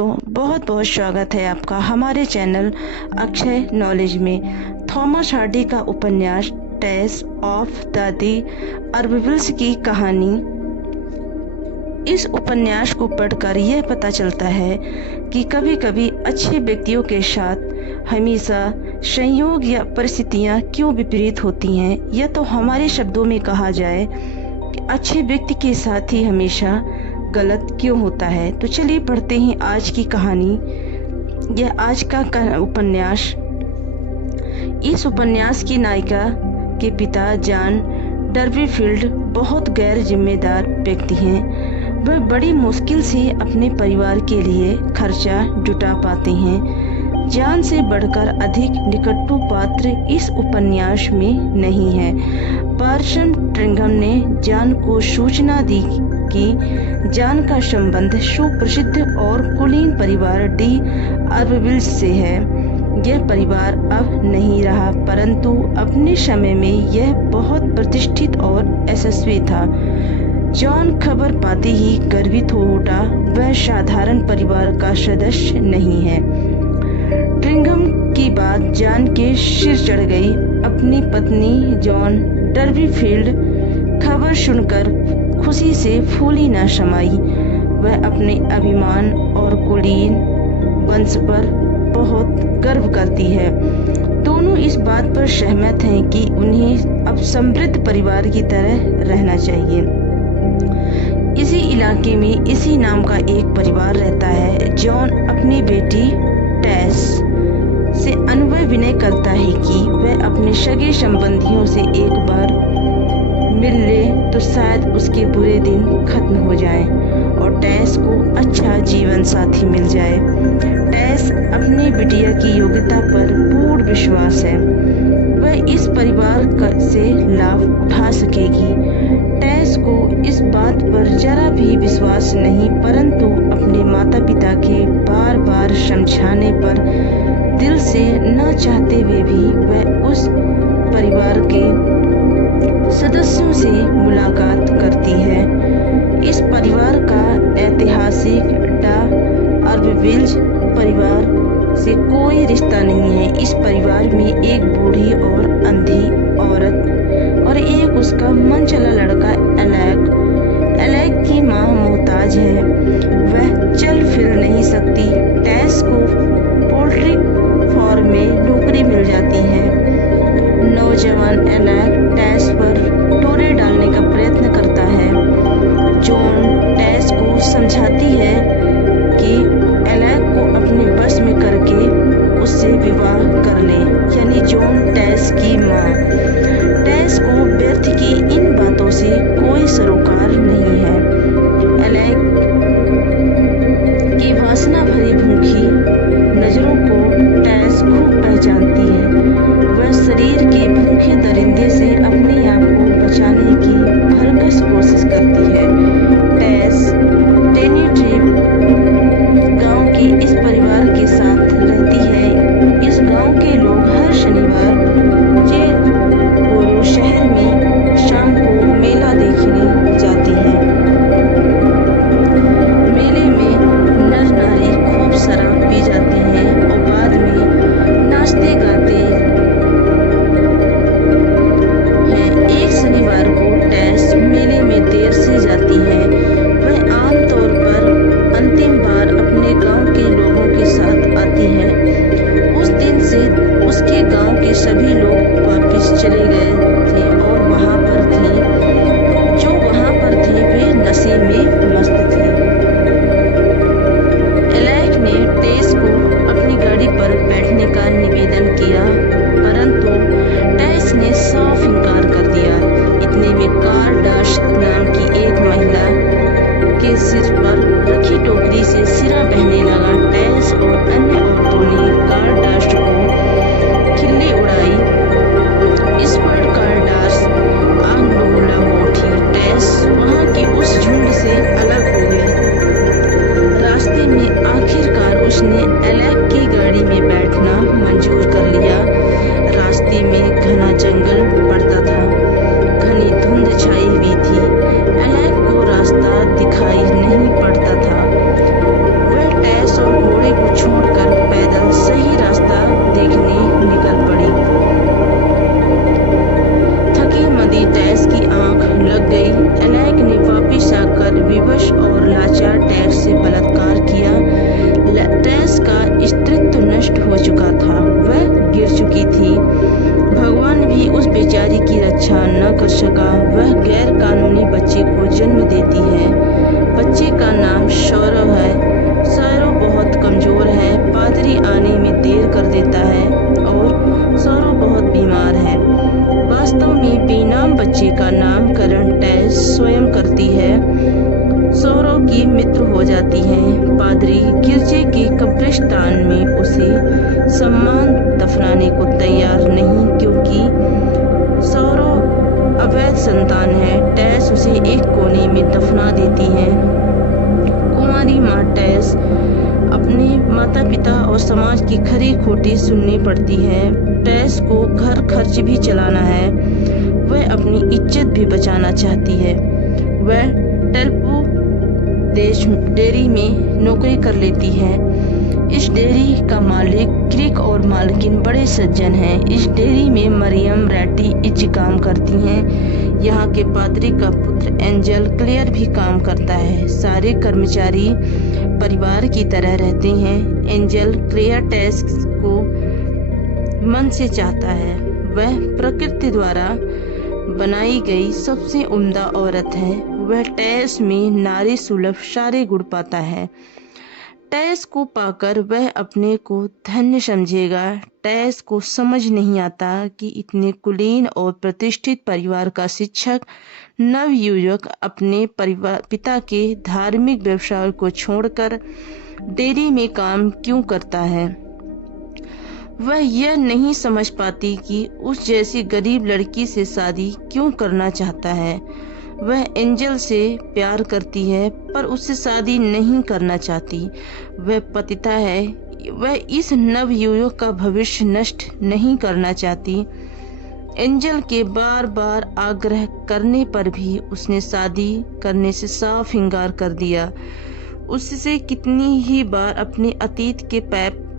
दोस्तों, बहुत बहुत स्वागत है आपका हमारे चैनल अक्षय नॉलेज में। थॉमस हार्डी का उपन्यास टेस ऑफ द अर्बविल्स की कहानी। इस उपन्यास को पढ़कर यह पता चलता है कि कभी कभी अच्छे व्यक्तियों के साथ हमेशा संयोग या परिस्थितियाँ क्यों विपरीत होती हैं, या तो हमारे शब्दों में कहा जाए कि अच्छे व्यक्ति के साथ ही हमेशा गलत क्यों होता है। तो चलिए पढ़ते हैं आज की कहानी। यह आज का उपन्यास। इस उपन्यास की नायिका के पिता जॉन डर्बीफील्ड बहुत गैर जिम्मेदार व्यक्ति हैं। वह बड़ी मुश्किल से अपने परिवार के लिए खर्चा जुटा पाते हैं। जॉन से बढ़कर अधिक निकटतम पात्र इस उपन्यास में नहीं है। पार्सन ट्रिंघम ने जॉन को सूचना दी कि जॉन का संबंध सुप्रसिद्ध और कुलीन परिवार डी अर्बविल्स से है। यह परिवार अब नहीं रहा, परंतु अपने समय में यह बहुत प्रतिष्ठित और यशस्वी था। जॉन खबर पाते ही गर्वित हो उठा। वह साधारण परिवार का सदस्य नहीं है। ट्रिंघम की बात जॉन के सिर चढ़ गई। अपनी पत्नी जॉन डर्बीफील्ड खबर सुनकर खुशी से फूली न समाई। वह अपने अभिमान और कुलीन वंश पर बहुत गर्व करती है। दोनों इस बात पर सहमत हैं कि उन्हें अब समृद्ध परिवार की तरह रहना चाहिए। इसी इलाके में इसी नाम का एक परिवार रहता है। जॉन अपनी बेटी टेस से अनुभव विनय करता है कि वह अपने सगे संबंधियों से एक बार मिल ले तो शायद उसके बुरे दिन खत्म हो जाएं और टेस को अच्छा जीवन साथी मिल जाए। टेस अपनी बिटिया की योग्यता पर पूर्ण विश्वास है। वह इस परिवार से लाभ उठा सकेगी। टेस को इस बात पर जरा भी विश्वास नहीं, परंतु अपने माता पिता के बार बार समझाने पर दिल से न चाहते हुए भी वह उस परिवार के सदस्यों से मुलाकात करती है। इस परिवार का ऐतिहासिक द अर्बविल्स परिवार से कोई रिश्ता नहीं है। इस परिवार में एक बूढ़ी और अंधी औरत और एक उसका मन चला लड़का एलेक की माँ मोहताज है। वह चल फिर नहीं सकती। टेस को पोल्ट्री फार्म में नौकरी मिल जाती है। नौजवान एलेक टेस पर टोरे डालने का प्रयत्न करता है। जॉन टेस को समझाती है कि एलेक को अपने बस में करके उससे विवाह कर ले, यानी जॉन टेस की माँ। टेस को व्यर्थ की इन बातों से कोई सरोकार नहीं है। एलेक की वासना भरी भूखी नजरों को टेस खूब पहचानती है। वह शरीर के भूखे दरिंदे से अपने आप को बचाने की भरकस कोशिश करती है। टेस टेनी ट्रीप गांव के इस परिवार के साथ रहती है। इस गांव के लोग हर शनिवार जेरोरो शहर में शाम को मेला देखने जाते हैं। मेले में नर नारी खूब शराब पी जाते हैं और बाद में नाचते गाते हैं। एक शनिवार को टेस मेले में देर से जाती है। वह आमतौर पर अंतिम बार अपने गांव के लोगों के साथ आती है। उस दिन से उसके गांव के सभी लोग वापस चले गए थे और वहां पर थे वे नशे में मस्त थे। एलेक ने टेस को अपनी गाड़ी पर बैठने का निवेदन किया, परंतु टेस ने साफ इनकार कर दिया। इतने में कारडास्ट नाम की एक महिला के सिर पर रखी टोकरी से सिरा बहने लगा। टेस और अन्य औरतों ने कारडास्ट को खिल्ली उड़ाई। इस पर कारडास्ट आग बबूला हो उठी। टेस वहां के उस झुंड से अलग हो गई। रास्ते में आखिरकार उसने एलेक की गाड़ी में बैठना मंजूर कर लिया। रास्ते में घना जंगल पड़ता था। घनी धुंध छाई हुई थी। एलेक को रास्ता दिखाई नहीं पड़ता था। वह टेस और गिरजे के कब्रिस्तान में उसे सम्मान दफनाने को तैयार नहीं, क्योंकि सौरव अवैध संतान है। टेस उसे एक कोने में दफना देती है। कुंवारी माँ टेस अपने माता पिता और समाज की खरी खोटी सुननी पड़ती है। टेस को घर खर्च भी चलाना है, वह अपनी इज्जत भी बचाना चाहती है। वह टेल्पो डेयरी में नौकरी कर लेती है। इस डेयरी का मालिक क्रिक और मालकिन बड़े सज्जन हैं। इस डेयरी में मरियम रैटी इच काम करती हैं। यहाँ के पादरी का पुत्र एंजल क्लेयर भी काम करता है। सारे कर्मचारी परिवार की तरह रहते हैं। एंजल क्लेयर टेस को मन से चाहता है। वह प्रकृति द्वारा बनाई गई सबसे उम्दा औरत है। वह टेस में नारी सुलभ सारे गुण पाता है। टेस को पाकर वह अपने को धन्य समझेगा। टेस को समझ नहीं आता कि इतने कुलीन और प्रतिष्ठित परिवार का शिक्षक नवयुवक अपने पिता के धार्मिक व्यवसाय को छोड़कर डेयरी में काम क्यों करता है। वह यह नहीं समझ पाती कि उस जैसी गरीब लड़की से शादी क्यों करना चाहता है। वह एंजल से प्यार करती है पर उससे शादी नहीं करना चाहती। वह पतिता है। वह इस नवयुवक का भविष्य नष्ट नहीं करना चाहती। एंजल के बार बार आग्रह करने पर भी उसने शादी करने से साफ इनकार कर दिया। उससे कितनी ही बार अपने अतीत के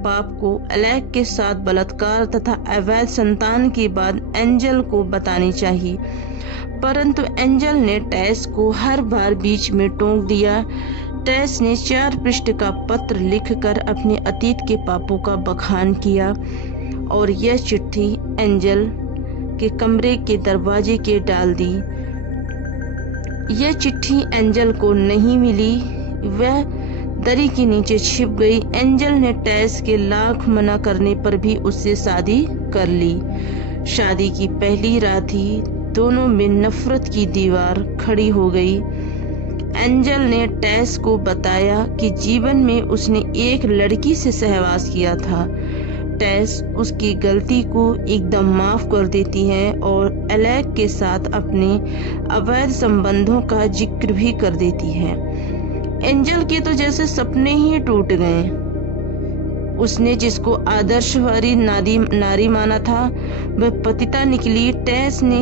पाप को एलेक के साथ बलात्कार तथा अवैध संतान की बात एंजल को बतानी चाहिए, परंतु एंजल ने टेस को हर बार बीच में टोक दिया। टेस ने 4 पृष्ठ का पत्र लिखकर अपने अतीत के पापों का बखान किया और यह चिट्ठी एंजल के कमरे के दरवाजे के डाल दी। यह चिट्ठी एंजल को नहीं मिली। वह दरी के नीचे छिप गई। एंजल ने टेस के लाख मना करने पर भी उससे शादी कर ली। शादी की पहली रात ही दोनों में नफरत की दीवार खड़ी हो गई। एंजल ने टेस को बताया कि जीवन में उसने एक लड़की से सहवास किया था। टेस उसकी गलती को एकदम माफ कर देती है और एलेक के साथ अपने अवैध संबंधों का जिक्र भी कर देती है। एंजल के तो जैसे सपने ही टूट गए। उसने जिसको आदर्शवादी नारी माना था वह पतिता निकली। टेस ने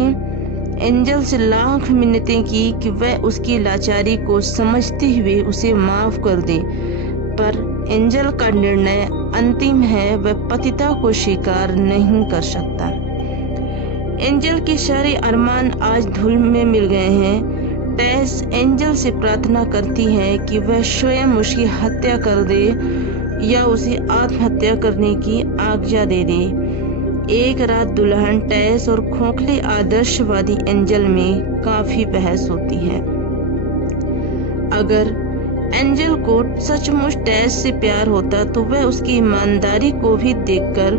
एंजल से लाख मिन्नतें की कि वह उसकी लाचारी को समझते हुए उसे माफ कर दे, पर एंजल का निर्णय अंतिम है। वह पतिता को स्वीकार नहीं कर सकता। एंजल के सारे अरमान आज धूल में मिल गए हैं। टेस एंजल से प्रार्थना करती है कि वह स्वयं उसकी हत्या कर दे या उसे आत्महत्या करने की आज्ञा दे दे। एक रात दुल्हन टेस और खोखले आदर्शवादी एंजल में काफी बहस होती है। अगर एंजल को सचमुच टेस से प्यार होता तो वह उसकी ईमानदारी को भी देखकर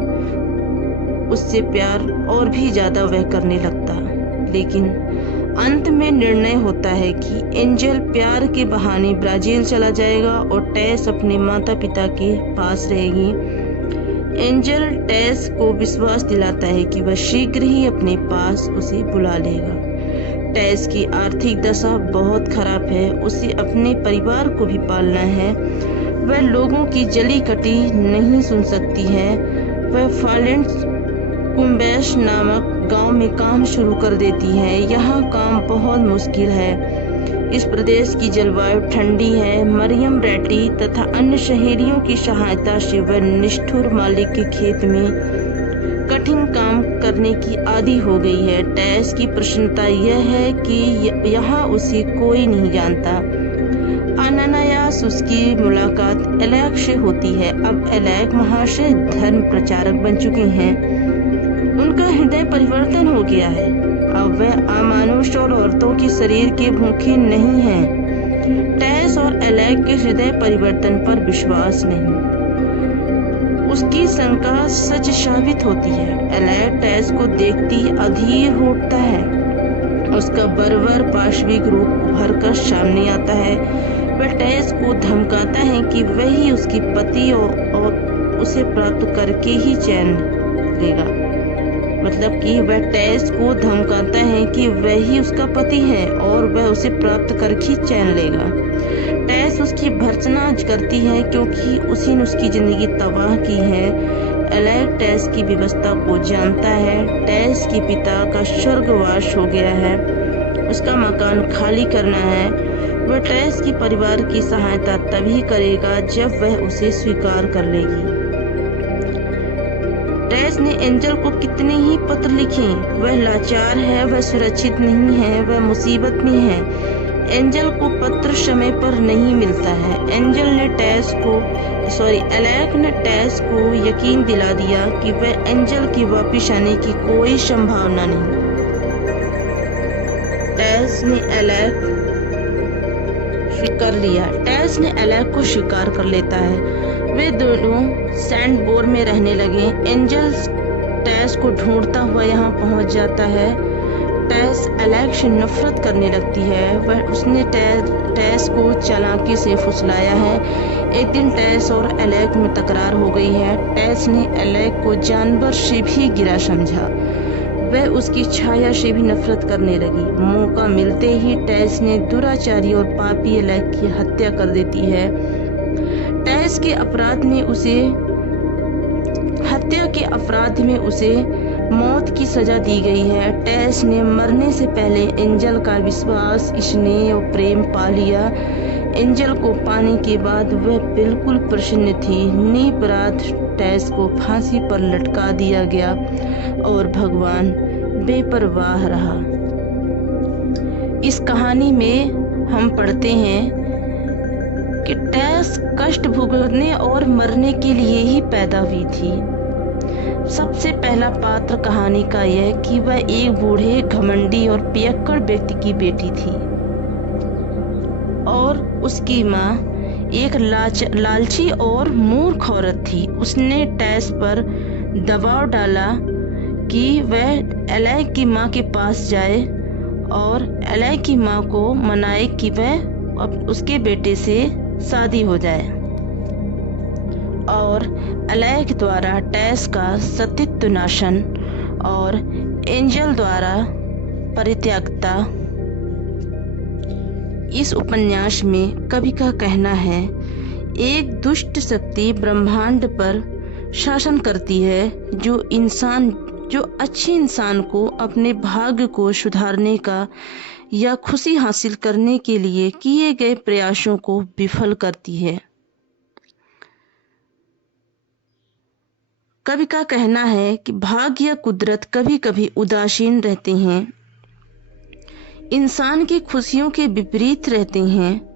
उससे प्यार और भी ज्यादा वह करने लगता। लेकिन अंत में निर्णय होता है कि एंजल प्यार के बहाने ब्राजील चला जाएगा और टेस अपने माता पिता के पास रहेगी। एंजल टेस को विश्वास दिलाता है कि वह शीघ्र ही अपने पास उसे बुला लेगा। टेस की आर्थिक दशा बहुत खराब है। उसे अपने परिवार को भी पालना है। वह लोगों की जली कटी नहीं सुन सकती है। वह फालेंट कुम्बेश नामक गांव में काम शुरू कर देती है। यहाँ काम बहुत मुश्किल है। इस प्रदेश की जलवायु ठंडी है। मरियम रैटी तथा अन्य सहेलियों की सहायता से वह निष्ठुर मालिक के खेत में कठिन काम करने की आदी हो गई है। टेस की प्रसन्नता यह है कि यहाँ उसे कोई नहीं जानता। अनायास उसकी मुलाकात एलेक से होती है। अब एलेक महाशय धर्म प्रचारक बन चुके हैं। उनका हृदय परिवर्तन हो गया है। अब वह अमानुष और औरतों के शरीर के भूखे नहीं हैं। टेस और एलेक के हृदय परिवर्तन पर विश्वास नहीं। उसकी शंका सच साबित होती है। एलेक टेस को देखती अधीर हो उठता है। उसका बर्बर पाशविक रूप उभर कर सामने आता है। वह टेस को धमकाता है कि वही उसकी पति और उसे प्राप्त करके ही चैन लेगा। मतलब कि वह टेस को धमकाता है कि वही उसका पति है और वह उसे प्राप्त करके ही चैन लेगा। टेस उसकी भर्त्सना करती है क्योंकि उसी ने उसकी जिंदगी तबाह की है। एलेक टेस की व्यवस्था को जानता है। टेस के पिता का स्वर्गवास हो गया है, उसका मकान खाली करना है। वह टेस के परिवार की सहायता तभी करेगा जब वह उसे स्वीकार कर लेगी। टेस ने एंजल को कितने ही पत्र लिखे, वह लाचार है, वह सुरक्षित नहीं है, वह मुसीबत में है। एंजल को पत्र समय पर नहीं मिलता है। एलेक ने टेस को यकीन दिला दिया कि वह एंजल के वापस आने की कोई संभावना नहीं। टेस ने एलेक को स्वीकार कर लेता है। वे दोनों सैंडबोर में रहने लगे। एंजल टेस को ढूंढता हुआ यहाँ पहुँच जाता है। टेस एलेक से नफरत करने लगती है। उसने टेस को चालाकी से फुसलाया है। एक दिन टेस और एलेक में तकरार हो गई है। टेस ने एलेक को जानवर से भी गिरा समझा। वह उसकी छाया से भी नफरत करने लगी। मौका मिलते ही टेस ने दुराचारी और पापी एलेक की हत्या कर देती है। टेस के हत्या के अपराध में उसे मौत की सजा दी गई है। टेस ने मरने से पहले एंजल का विश्वास, स्नेह और प्रेम पा लिया। एंजल को पाने के बाद वह बिल्कुल प्रसन्न थी। निरपराध टेस को फांसी पर लटका दिया गया और भगवान बेपरवाह रहा। इस कहानी में हम पढ़ते हैं कि टेस कष्ट भुगतने और मरने के लिए ही पैदा हुई थी। सबसे पहला पात्र कहानी का यह कि वह एक बूढ़े, घमंडी और पियक्कड़ व्यक्ति की बेटी थी और उसकी माँ एक लालची और मूर्ख औरत थी। उसने टेस पर दबाव डाला कि वह एलेक की माँ के पास जाए और एलेक की माँ को मनाए कि वह उसके बेटे से शादी हो जाए। और एलेक द्वारा टेस का सतीत्व नाशन और एंजल द्वारा परित्यागता। इस उपन्यास में कवि का कहना है, एक दुष्ट शक्ति ब्रह्मांड पर शासन करती है जो अच्छे इंसान को अपने भाग्य को सुधारने का या खुशी हासिल करने के लिए किए गए प्रयासों को विफल करती है। कवि का कहना है कि भाग्य या कुदरत कभी कभी उदासीन रहते हैं, इंसान की खुशियों के विपरीत रहते हैं।